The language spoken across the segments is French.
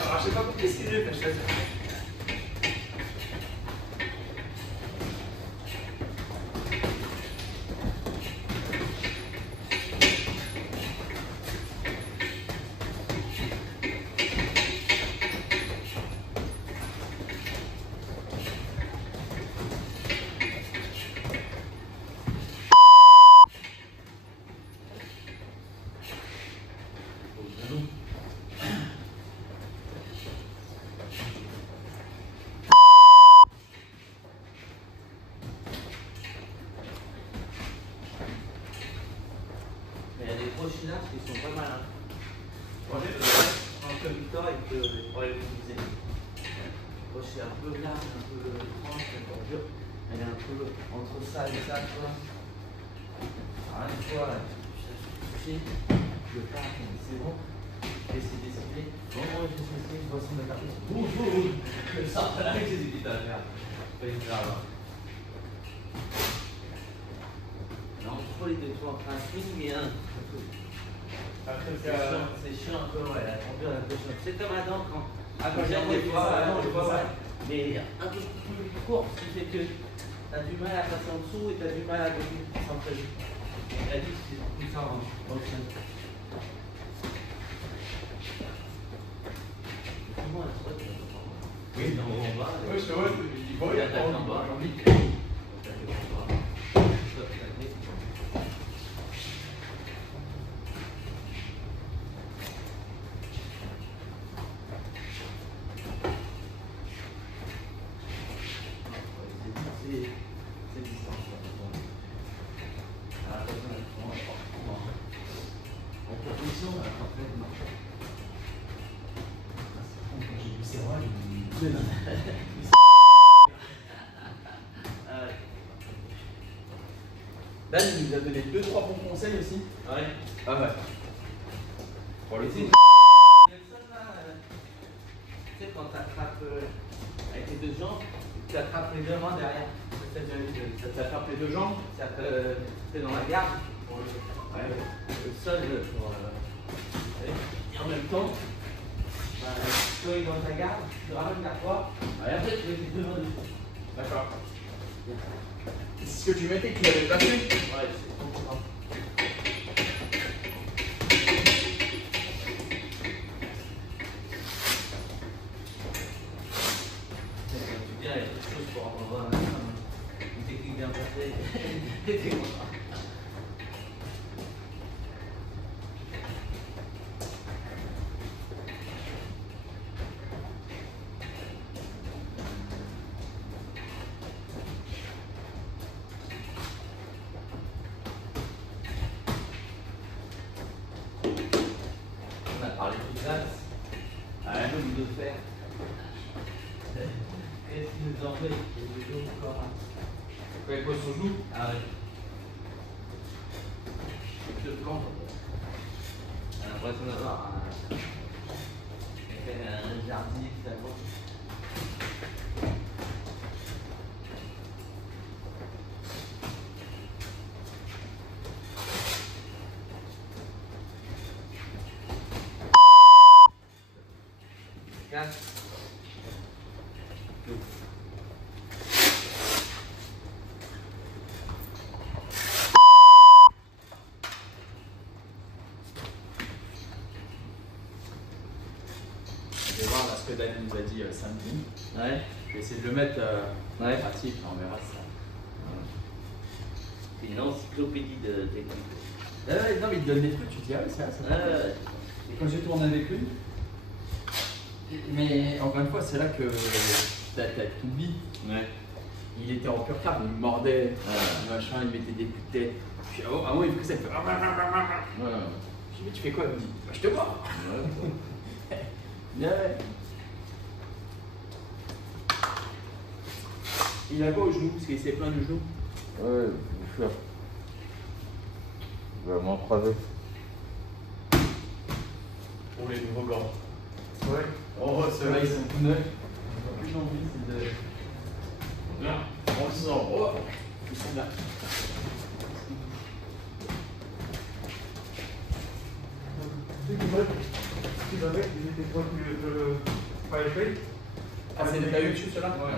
Alors, je sais pas pour qu'est-ce qu'il est, mais je fais ça. Mais il y a des gros chinages qui sont pas mal. Hein. Entre Victor et que les problèmes que vous avez. C'est un peu large, un peu tranche, un peu dur. Elle est un peu entre ça et ça, tu vois. Alors une fois, je suis touché, le pas, c'est bon. J'essaie d'esquiver. Bon, moi je suis essayé, je vois son attaque. Boum, boum, je sors là et j'ai dit, putain, merde. Pas une grave. Non, trop les deux tours entre un swing et un. C'est chiant un peu, ouais, la tombure est un peu chiant. C'est comme Adam quand. Ah, quand j'aime des fois, non, je vois ça. Mais un peu plus court, ce qui fait que t'as du mal à passer en dessous et t'as du mal à donner sans prévu. Il a dit que c'est tout ça en motion. Comment elle se retrouve? Oui, non, on va. Oui, je te vois, il va, il attaque en bas. C'est distance. En position, J'ai vu ses bras, j'ai dit. Dan, il nous a donné 2-3 bons conseils aussi. Ouais. Ah ouais. Pour le coup. Tu sais, quand tu attrapes avec tes deux jambes, tu attrapes les deux mains derrière. Ça t'attrape les deux jambes. C'est dans la garde. Ouais. Le sol, et en même temps, toi il est dans ta garde, tu le ramènes vers toi, et après tu mets tes deux mains dessus. D'accord. C'est ce que tu mettais que tu l'avais placé. Ouais, c'est trop content. Tu dirais, il y a quelque chose pour avoir une technique bien passée. Et t'es content. On a parlé de glace, un homme de fer. Qu'est-ce qu'il nous en fait? Il nous encore. Quand il pose son genou. Ah ouais. Je te compte. J'ai l'impression d'avoir un jardinier qui s'approche. Casse. Je vais voir là, ce que Dan nous a dit samedi. Ouais. Je vais essayer de le mettre en Ouais. pratique, on verra ça. C'est une encyclopédie de technique. Non, mais il te donne des trucs, tu te dis, ah oui, c'est vrai, ça. Et quand j'ai tourné avec lui, mais encore une fois, c'est là que t'oublies. Ouais. Il était en pur calme, il me mordait, machin, il mettait des coups de tête. Puis à un moment, il faisait ça, il fait. Je dis, mais tu fais quoi? Il me dit, bah, je te vois. Ouais. Il a quoi au genou? Parce qu'il s'est plein de genoux. Ouais, bien sûr. Il va m'en croiser. Pour les nouveaux gants. Ouais. Oh, ceux-là, ils sont tout neufs. J'ai plus envie, c'est de. Là, on le sent. Oh, ils sont là. C'est qu'ils avaient, ils étaient proches de Fireplay. Ah, c'est des cailloux dessus, ceux-là? Ouais.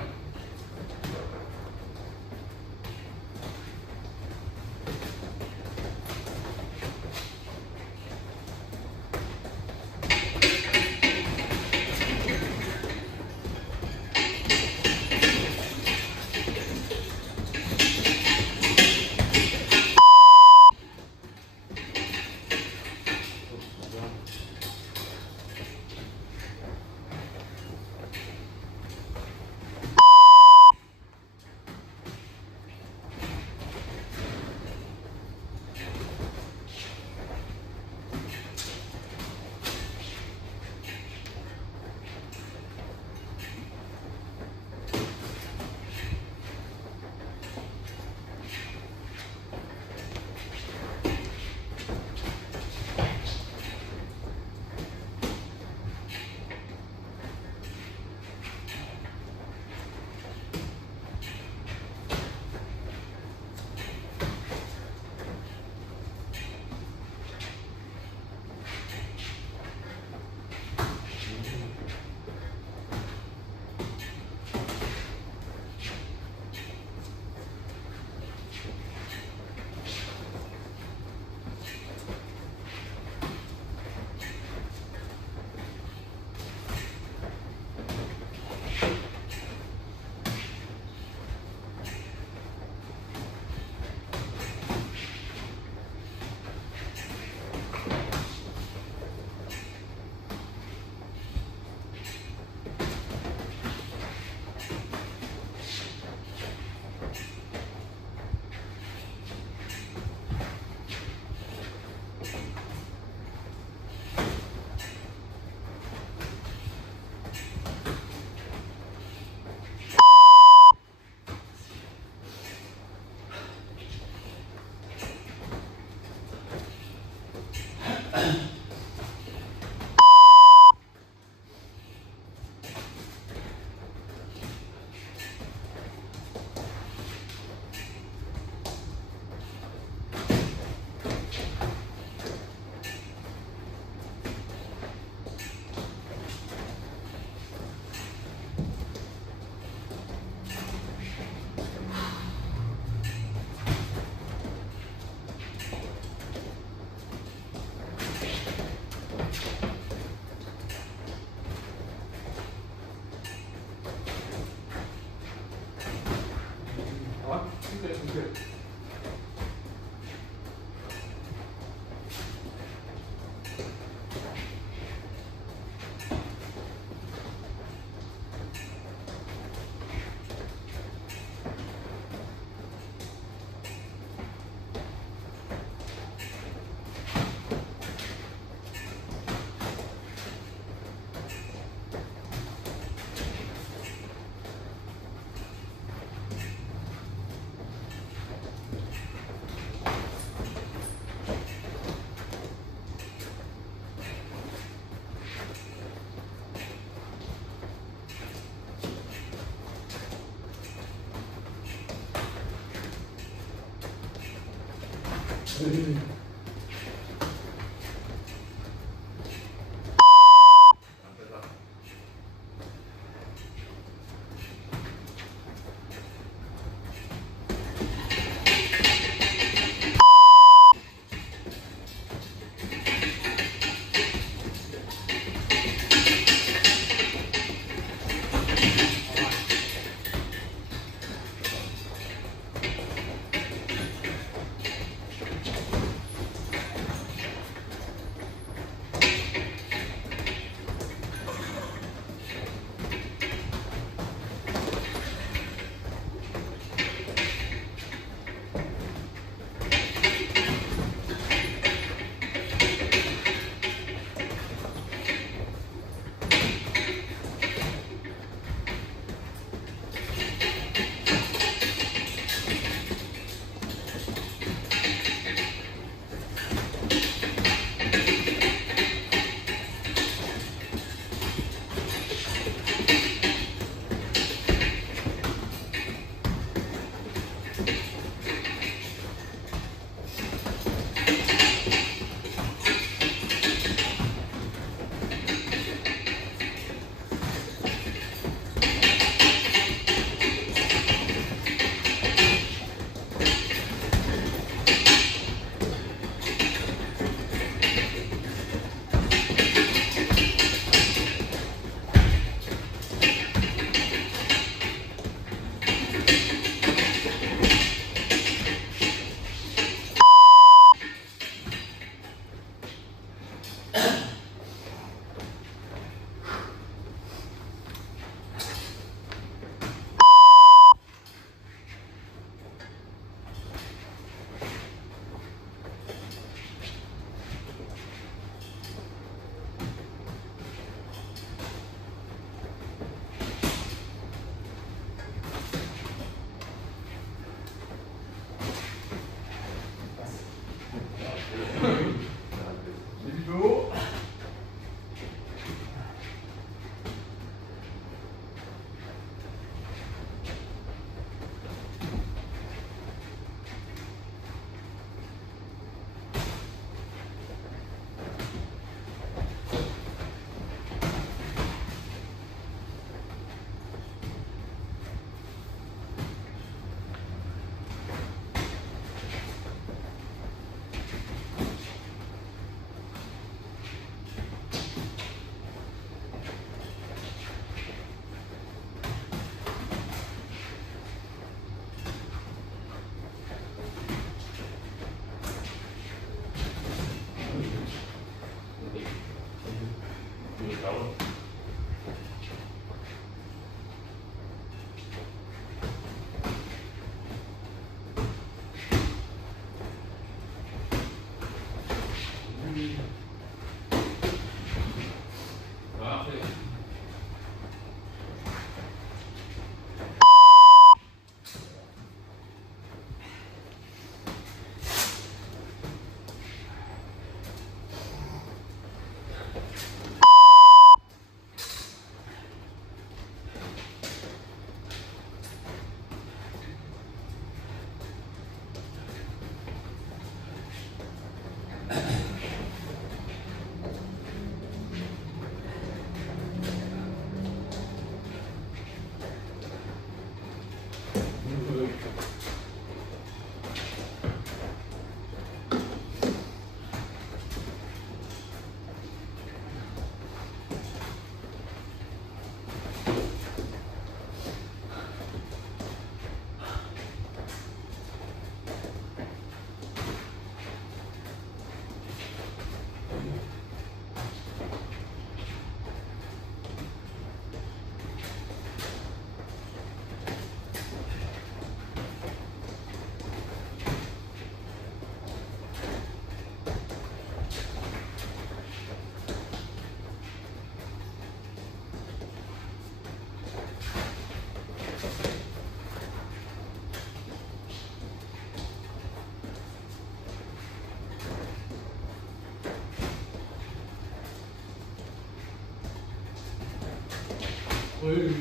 Oui, oui.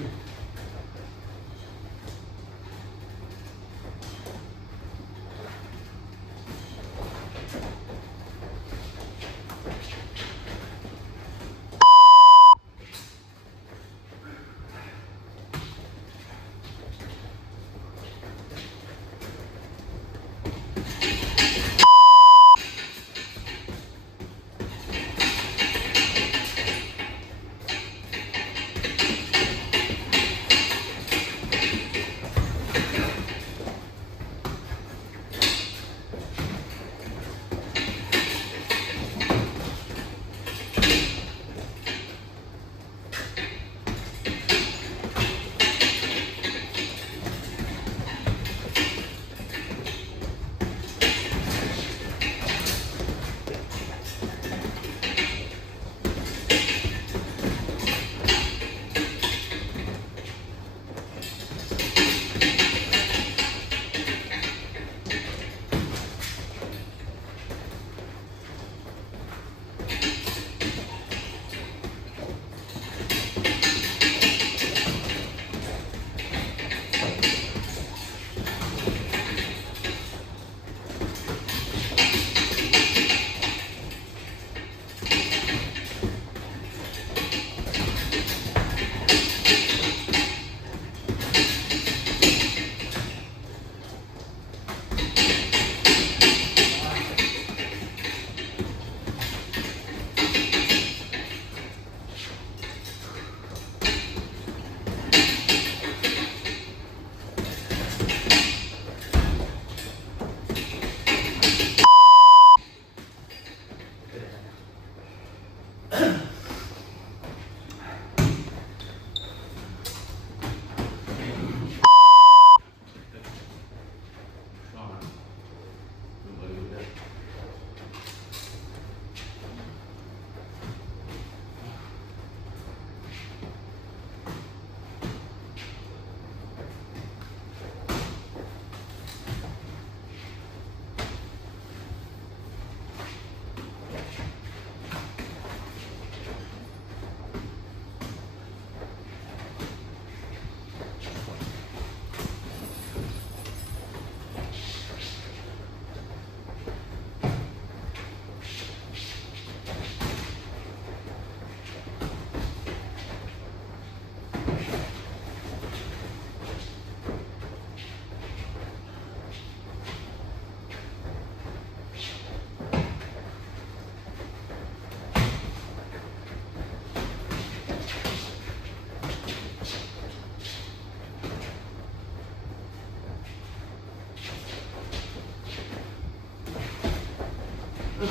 Ele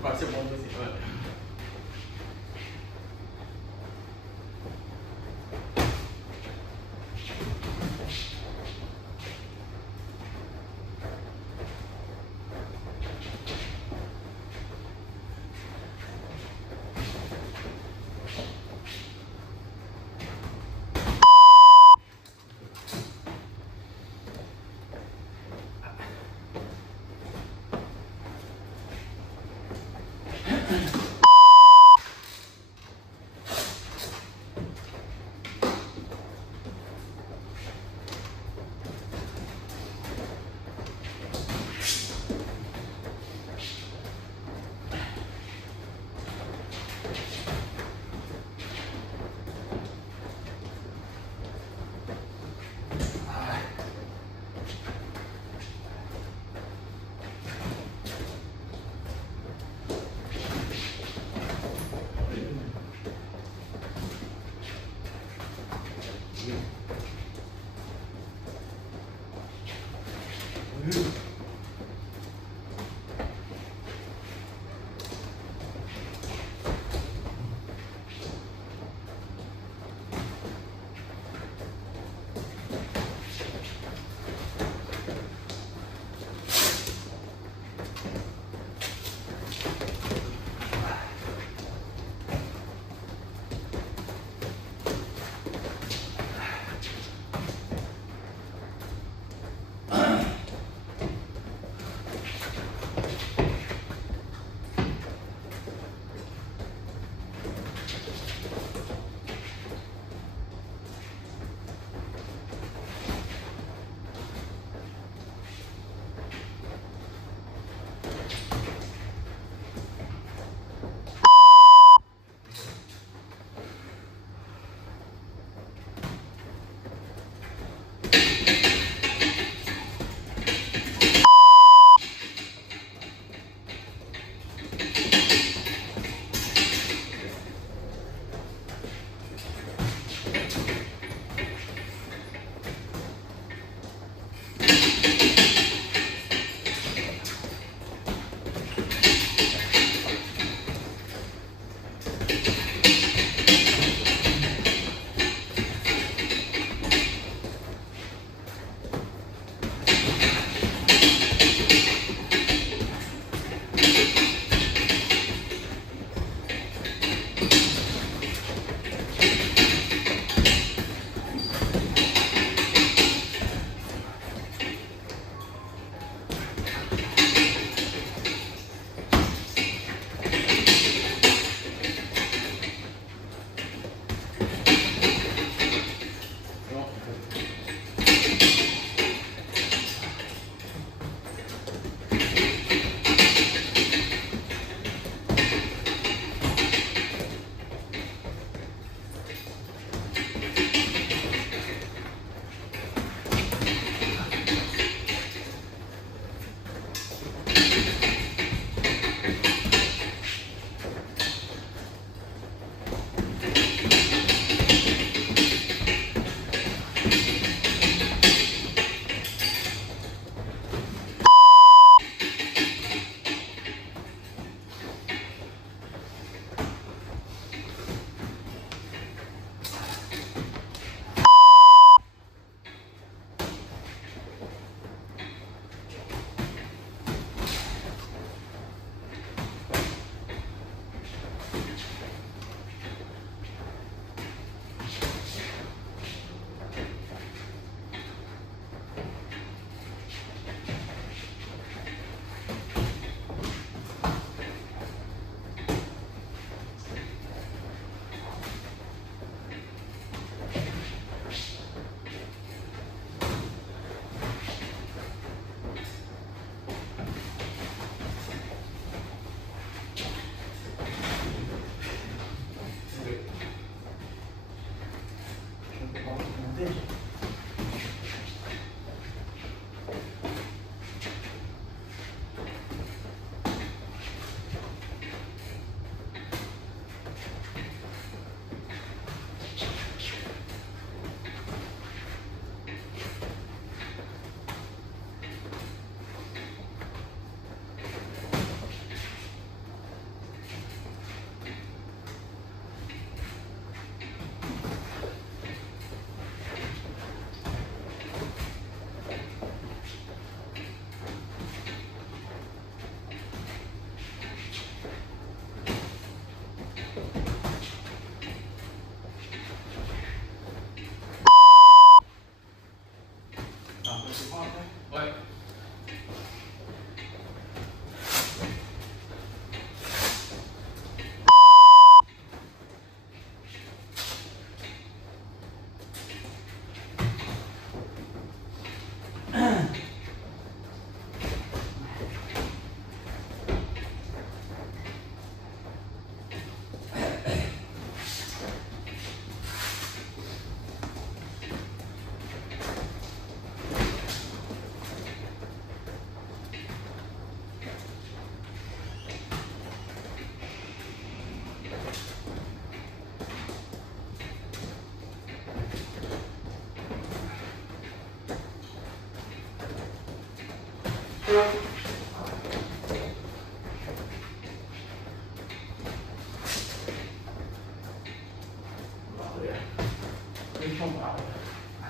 pode ser bom assim, olha.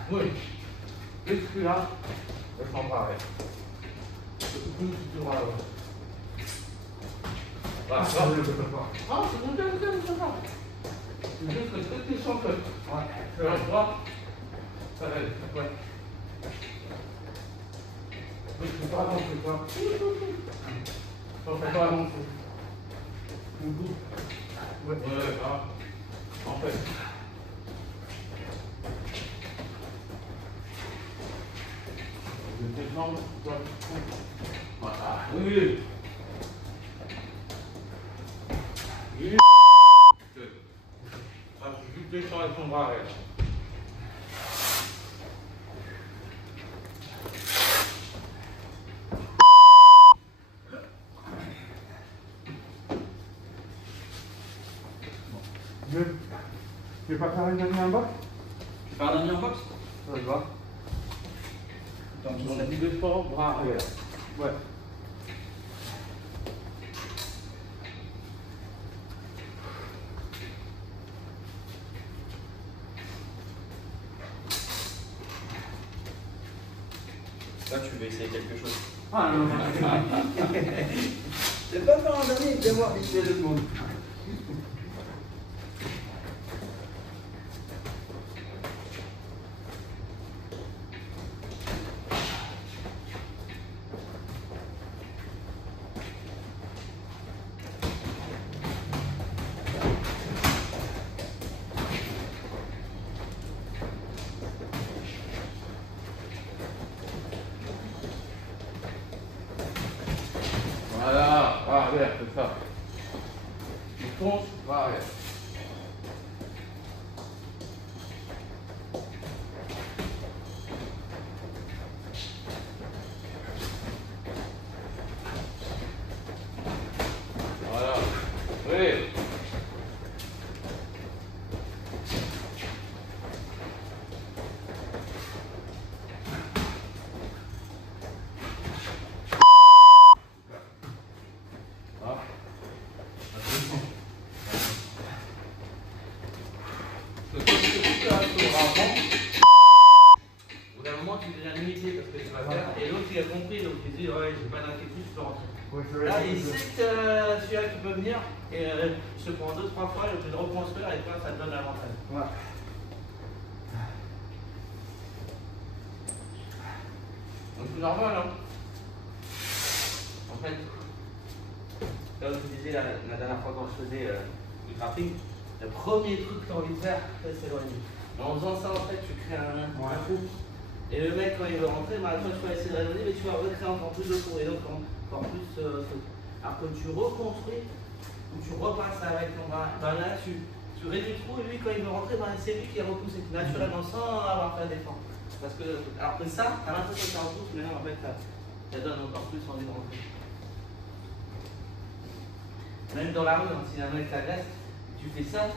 Oui. Plus là, le champ pareil. Plus tu vois là. Voilà, Ah, ça. je ne peux pas. Ah, c'est bon, c'est juste que tu sens que. Ouais, je vais droit. Ça va aller. Ouais. Oui, je fais pas non plus, quoi. Je fais pas non plus. Ouais, ah. En fait. Je descends, toi. Voilà. Oui. Oui. Ah, je suis juste descends avec ton bras, là. Tu veux pas faire une dernière box? Tu fais un dernier en boxe? Ça te va? On a dit de sport, bras arrière. Ouais. Là, tu veux essayer quelque chose. Ah non, non. C'est pas faire un dernier, viens voir vite fait 2 secondes. Voilà, bras arrière, c'est ça. Tu fonces, bras arrière. Voilà. Oui. Ah. Au bout d'un moment, tu deviens limité parce que tu vas faire. Et l'autre, il a compris, donc il dit ouais, j'ai pas d'inquiétude, je peux rentrer. Là, il sait que celui-là qui peut venir, et il se prend 2-3 fois, il peut le reconstruire, et toi, ça te donne l'avantage. Ouais. Donc c'est normal, hein. En fait, comme je vous disais la dernière fois quand je faisais du grappling, le premier truc que tu as envie de faire, c'est s'éloigner. En faisant ça, en fait, tu crées un trou. Et le mec, quand il veut rentrer, bah, toi, tu vas essayer de raisonner, mais tu vas recréer encore plus de trous. Et donc, encore plus. Alors que tu reconstruis, ou tu repasses avec ton bras, bah, là, tu réduis le trou, et lui, quand il veut rentrer, bah, c'est lui qui est repoussé, naturellement, sans avoir fait d'effort. Parce que, alors que ça, t'as l'impression que ça repousse, mais non, en fait, ça donne encore plus envie de rentrer. Même dans la rue, hein, si un mec t'agresse, tu fais ça,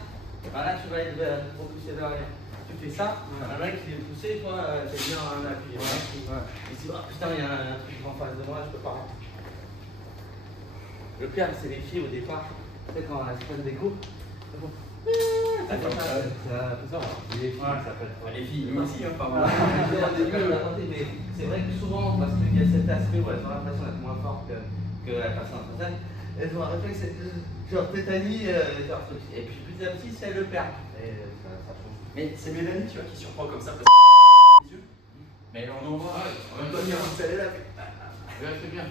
bah là tu vas être repoussé vers l'arrière. Tu fais ça, un mec qui est poussé, toi, t'es bien un appui. Il se dit, oh putain, il y a un truc en face de moi, je peux pas rentrer. Le pire, c'est les filles au départ, tu sais, quand elles se prennent des coups, les filles, ça peut être. Les filles, nous aussi, hein, pas mal. Mais c'est vrai que souvent, parce qu'il y a cet aspect où elles ont l'impression d'être moins fortes que la personne en face, elles ont un réflexe, genre tétanie, genre truc. Et puis petit à petit, si elles le perdent. Et ça change. Mais c'est Mélanie, tu vois, qui surprend comme ça parce que les yeux. Mais on en voit. Ouais, On doit dire où ça est là. ouais, c'est bien.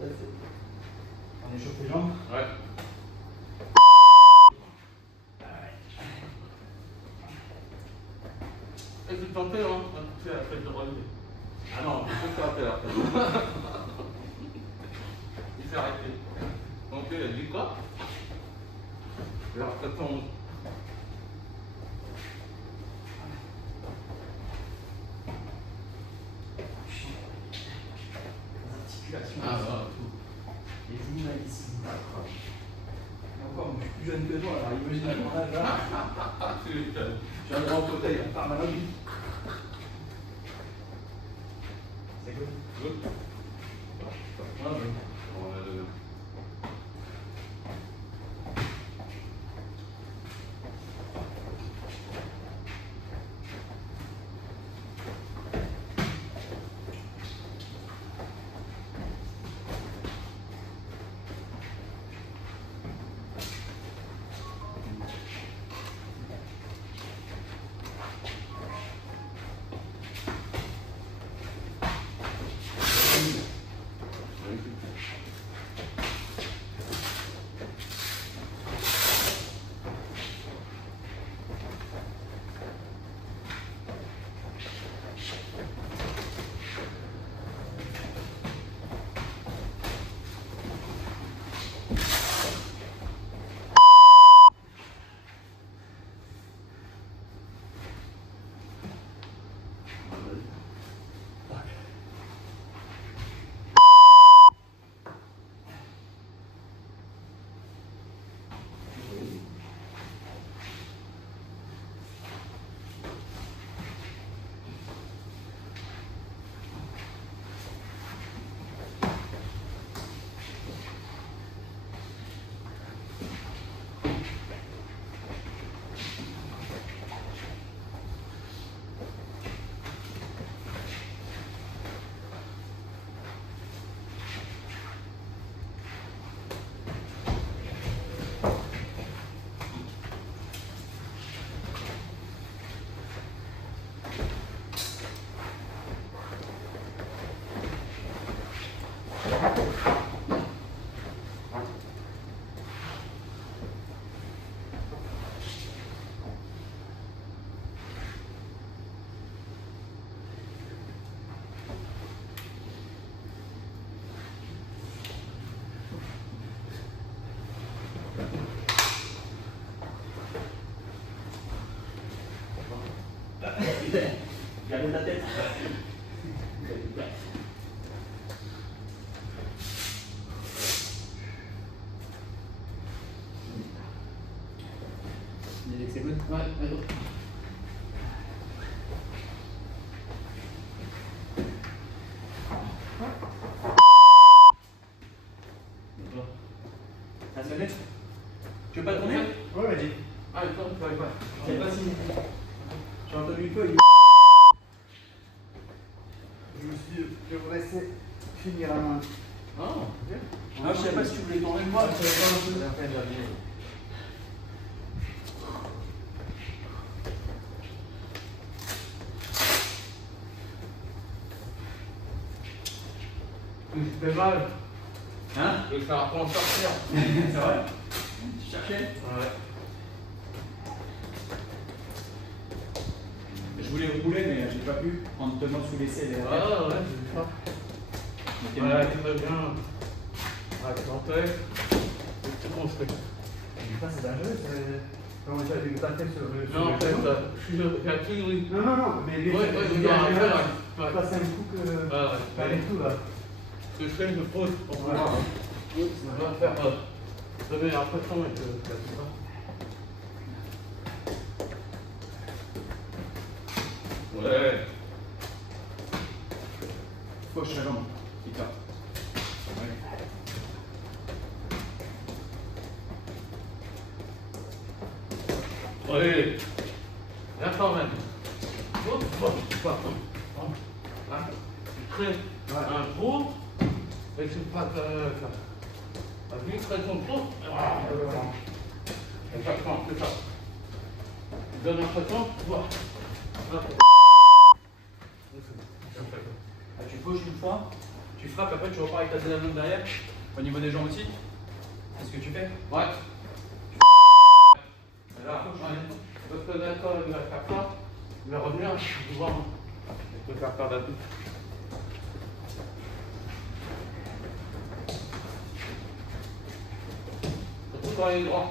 On échauffe les jambes. Ouais. Et tu tentais, hein, tu as fait de relever. Ah non, il faut s'arrêter là. Il s'est arrêté. Donc il a dit quoi? Alors ça tombe. Articulation. Ah bah, tout. Les genoux là ici. Et encore, moi, je suis plus jeune que toi, alors imagine à mon âge là. J'ai un grand fauteuil. Par ma vie. C'est good. Good. Ah, oui. On a deux. Gardez ta tête. C'est good? Ouais, allô. Ça se met? Tu veux pas tourner? Ouais, vas-y. Ah, il tourne, ouais. Je sais pas si. J'ai entendu une fois, Je vous laisser finir à main. Ah, ok. Ah, je savais pas si tu voulais tourner moi. Tu fais mal. Hein? Je vais faire un sortir. C'est vrai? Tu cherchais? Ouais. Je voulais rouler, mais j'ai pas pu en te tenant sous l'essai derrière. Ah, ouais, j'ai vu ça. Ouais, très bien. Ouais, santé. C'est tout construit. Ça, c'est dangereux. Comment ça, tu pas fait sur le. Non, en fait, j'ai appris, oui. Non, non, non, mais les. Ouais, je dois en faire. Ouais. Passer un coup que. Ouais, Pas du tout, là. Ce que je fais, je pose pour voir. Ça va faire. Je mets l'impression et que ça fait ça. Ouais. Gauche la jambe. Qui tape. Ouais. Là quand même. Hop, hop, hop. Là, tu crées un trou et tu passes la vie crée ton trou. Exactement, c'est ça. Tu donnes l'impression, tu vois. Ah, tu gauches une fois, tu frappes, après tu repars avec ta deuxième main derrière. Au niveau des jambes aussi. C'est ce que tu fais? Ouais. Là, je peux te d'accord, il va faire ça. Il va revenir, je vais voir. Je peux faire perdre la tête. Surtout quand il est droit.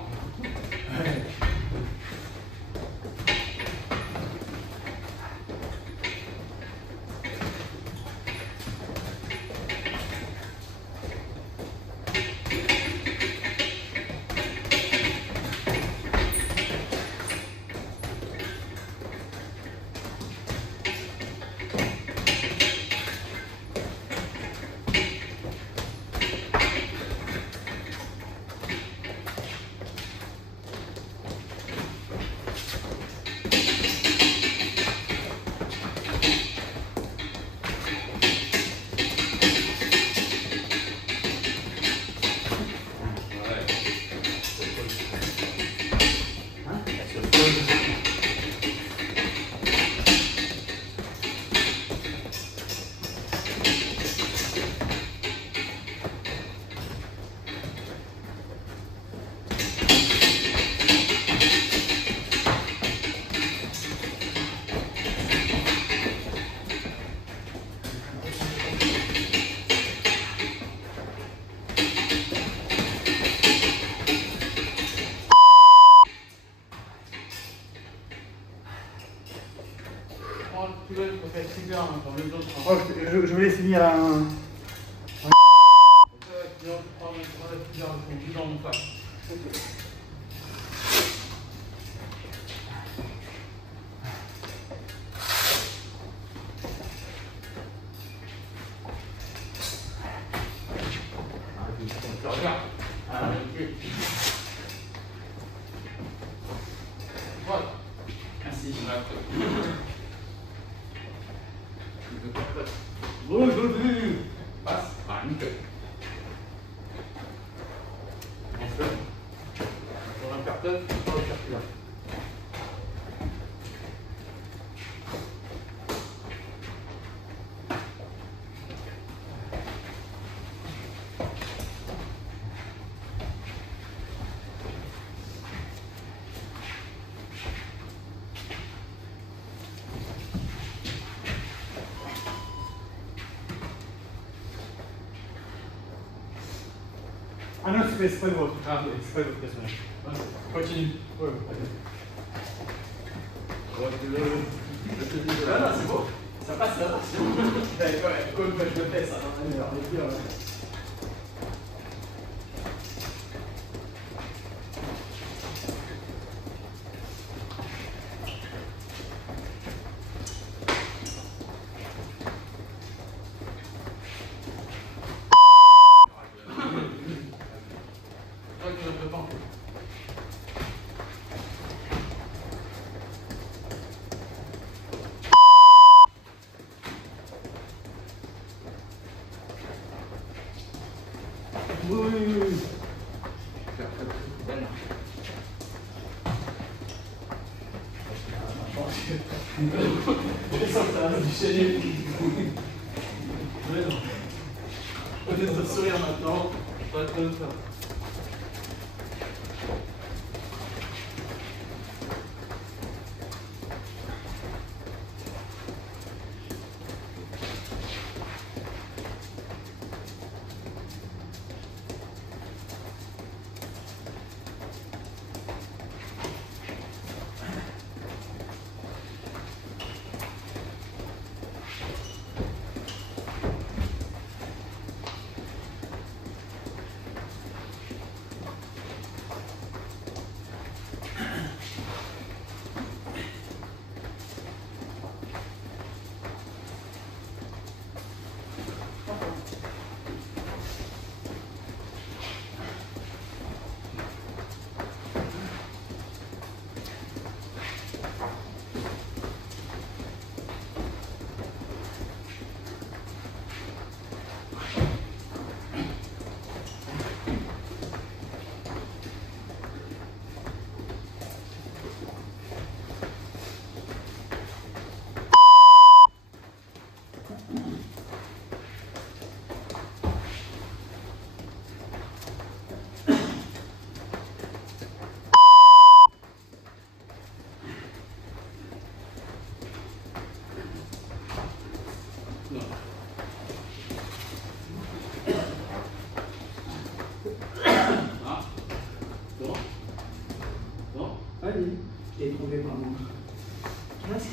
celui-là, je préfère super dans les autres. Oh, je vais laisser venir un. Donc là, tu prends la cuillère de ton jus dans mon sac. Regarde. Voilà. Ainsi. Passe. Ah, nickel. On va faire peut-être, on va faire celui-là. Ah non, c'est pas le vôtre. Ah, c'est pas le vôtre personnel. Continue. Ouais, Ah non, c'est beau. Ça passe là. C'est bon. Comme je le fais, ça. Oui. Je sens que ça va me déchaîner. Au lieu de sourire maintenant, on va être comme ça. Allez, je l'ai trouvé par moi. Merci.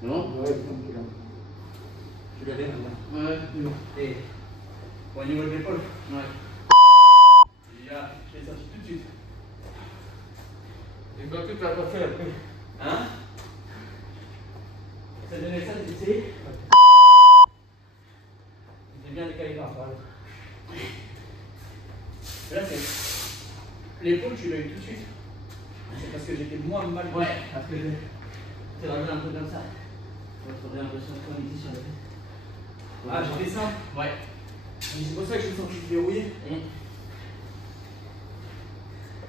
Non? Ouais, c'est là. Tu l'avais maintenant? Ouais, c'est bon. Et au niveau de l'épaule? ouais. Et là, je l'ai sorti tout de suite. Et bah, tu l'as pas fait après. Hein? Ça donnait ça, tu sais? C'était bien décalé par rapport à l'autre. Là, c'est. L'épaule, tu l'as eu tout de suite. C'est parce que j'étais moins mal. Ouais, parce que c'est vraiment un peu comme ça. Votre réimpression de qualité sur la tête. Ah, j'ai fait ça? Ouais. C'est pour ça que je me sens verrouillé. Et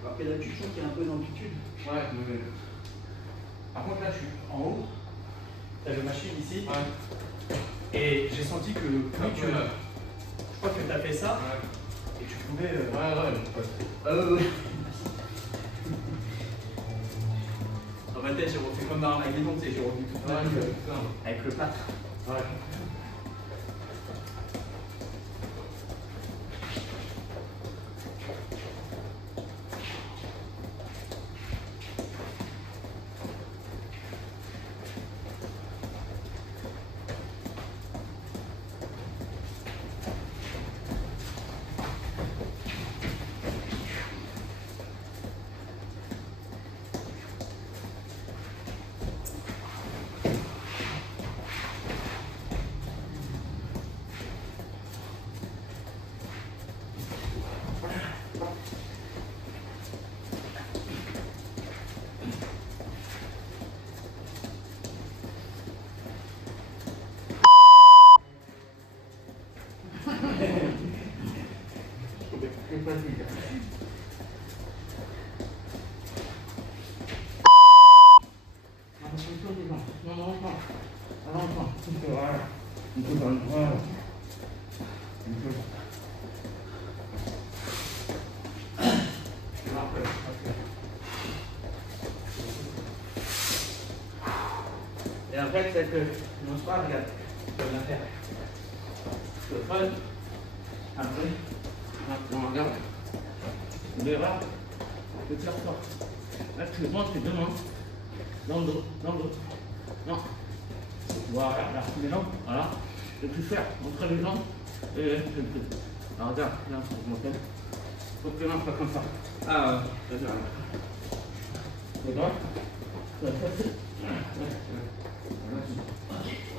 Après la tuque, je trouve qu'il y a un peu d'amplitude. ouais, Par contre, là, je suis en haut. Tu as la machine ici. Et j'ai senti que oui, je crois que tu as fait ça. Et tu pouvais. Dans ma tête, j'ai refait comme dans Armageddon, tu sais, j'ai revu tout avec le plâtre. Et après, c'est que mon soir, regarde, je vais la faire. Je le prends. Après, on regarde. Tu verras, je te tire fort. Là, tu le prends, tes deux mains. Dans le dos, dans le dos. Non. Voilà, là, les jambes, voilà. Et puis faire entre les jambes et le truc. Alors, regarde, là, je m'appelle. Faut que les mains soient comme ça. Ah, vas-y, voilà. C'est droit. C'est facile.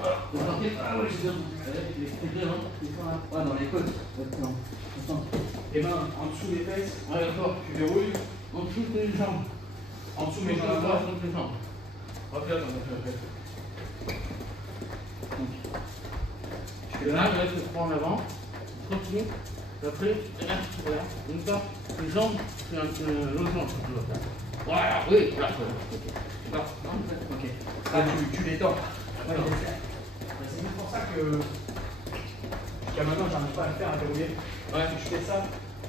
Ah oui, c'est bien. Les deux, non? Ouais, dans les côtes. Les mains en dessous des fesses. Ouais, d'accord. Tu verrouilles. En dessous des jambes. En dessous mes jambes. En dessous des jambes. Hop là, Je fais là, je prends en avant. Je continue. Après, voilà. Une fois, les jambes, c'est l'autre jambe. Voilà, oui, voilà. Ok. Ah, tu les tends. Ouais, C'est juste pour ça que jusqu'à maintenant, j'arrive pas à le faire à verrouiller. ouais. Je fais ça.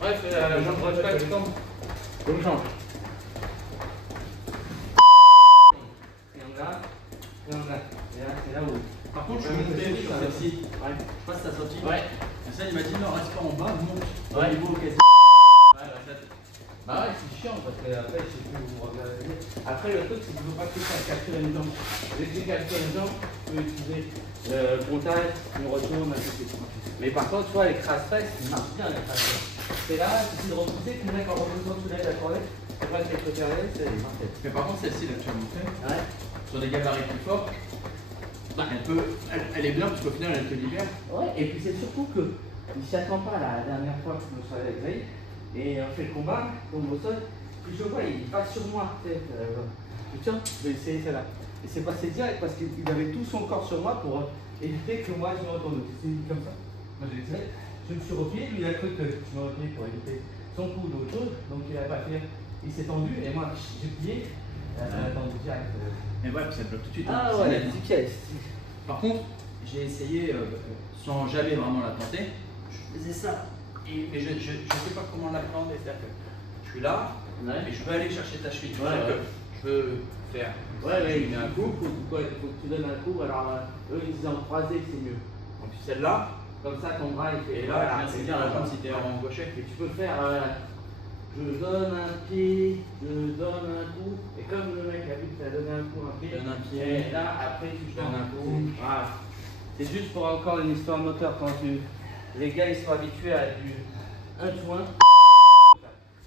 Ouais, fais la jambe droite, pas de jambe. L'autre jambe. Triangle, triangle. Et là, c'est là où. Par contre, je suis monté sur celle-ci. Ouais. Je sais pas si t'as senti. Ouais. Et ça, il m'a dit non, reste pas en bas, monte. Ouais. Au niveau quasi. Bah ouais, c'est chiant parce que après, je sais plus où vous regardez. Après, le truc, c'est qu'il ne faut pas que ça capture une jambe. Dès que tu captures une jambe, tu peux utiliser le contact, on retourne, ainsi de suite. Mais par contre, tu vois, les crasse-fesses, ça marche bien, les crasse-fesses. C'est là, tu essaies de repousser, tu mets en reposant, tu lèves la corvette, après, tu es préparé, c'est parfait. Mais par contre, celle-ci, là, tu as montré, Ouais. sur des gabarits plus forts, elle est bien parce qu'au final, elle te libère. Ouais, et puis c'est surtout que il s'y attend pas la dernière fois que je me suis avec Zaïd, et on fait le combat, tombe au sol, puis je vois, il passe sur moi, tu sais, tiens, je vais essayer celle-là. Et c'est passé direct parce qu'il avait tout son corps sur moi pour éviter que moi je me retourne. C'est dit comme ça. Moi j'ai essayé, je me suis replié, lui il a cru que je me repliais pour éviter son coup ou d'autre chose, donc il n'a pas fait, il s'est tendu, et moi j'ai plié, tendu direct. Mais ouais, puis ça bloque tout de suite. Ah ouais, nickel. Par contre, j'ai essayé, sans jamais vraiment la tenter, je faisais ça. Mais je sais pas comment l'appréhender. C'est-à-dire que je suis là, et je veux aller chercher ta cheville. Ouais, que je veux faire. Ouais, je mets un coup. faut que tu donnes un coup, alors eux ils en croisé, c'est mieux. Donc celle-là, Comme ça ton bras il fait. et là, c'est bien comme si tu étais en gaucher. Et tu peux faire, je donne un pied, je donne un coup, et comme le mec a vu que tu as donné un coup, un pied, Donne un pied. et là après tu donnes un coup. Voilà. C'est juste pour encore une histoire moteur quand les gars ils sont habitués à du un joint.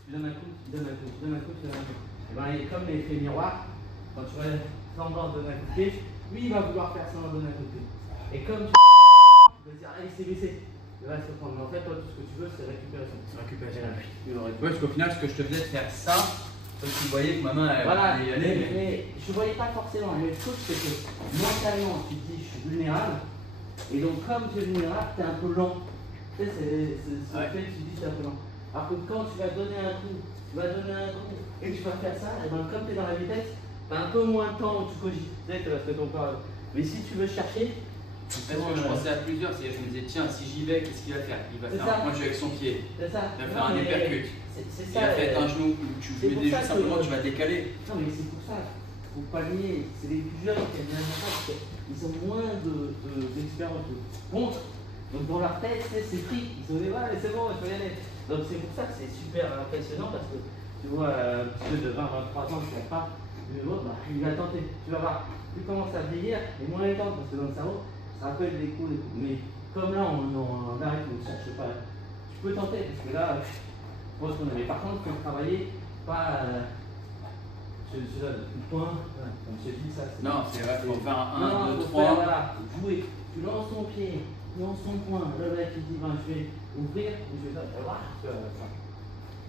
Tu donnes un coup, tu donnes un coup, tu donnes un coup, tu donnes un coup. Et ben, il est comme l'effet miroir, quand tu vas semblant de donner un coup de pied, lui il va vouloir faire semblant de donner un coup de pied. Et comme tu vas dire, ah il s'est baissé, il va se prendre. Mais en fait, toi tout ce que tu veux c'est récupération. Récupération. Ouais, parce qu'au final, ce que je te faisais, c'est faire ça, parce que tu voyais que ma main, elle Voilà, allait y aller. mais je ne voyais pas forcément. Mais le truc, c'est que mentalement, tu te dis, je suis vulnérable. Et donc, comme tu es vulnérable, tu es un peu lent. Tu sais, c'est le fait que tu te dis, c'est un peu lent. Alors que quand tu vas donner un coup, et que tu vas faire ça, et ben, comme tu es dans la vitesse, t'as un peu moins de temps où tu cogites, parce que ton corps. Mais si tu veux chercher. Parce que je pensais à plusieurs, je me disais, tiens, si j'y vais, qu'est-ce qu'il va faire? Il va faire un point de jeu avec son pied. C'est ça. Il va faire un uppercut. C'est Il ça. va faire un genou, tu fais déjà simplement, tu vas décaler. Non, mais c'est pour ça. Faut pas nier. C'est les plus jeunes qui aiment bien ça parce qu'ils ont moins d'expérience contre. Donc dans leur tête, c'est pris. Ils se disent, ouais, c'est bon, il faut y aller. Donc c'est pour ça que c'est super impressionnant parce que tu vois, un petit peu de 20-23 ans qui n'a pas de niveau, bah, il va tenter. Tu vas voir. Plus il commence à vieillir, et moins il tente parce que dans le cerveau, ça rappelle des coups. Mais comme là, on arrête, on ne cherche pas. Tu peux tenter parce que là, je pense qu'on avait. Par contre, il faut travailler pas. Tu donnes le point, comme je dis, ça. Non, c'est vrai, il faut faire un 1, 2, 3. Voilà, jouer. Tu lances ton pied, tu lances ton point. Le mec il dit, ben, je vais ouvrir, je vais ça. Voilà.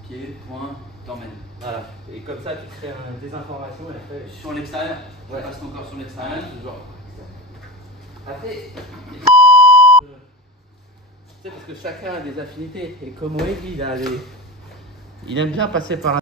Pied, point, t'emmènes. Voilà. Et comme ça, tu crées des informations et après. Sur l'extérieur, ouais. tu passes ton corps sur l'extérieur. Toujours. Après, parce que chacun a des affinités. Et comme Wade, il aime bien passer par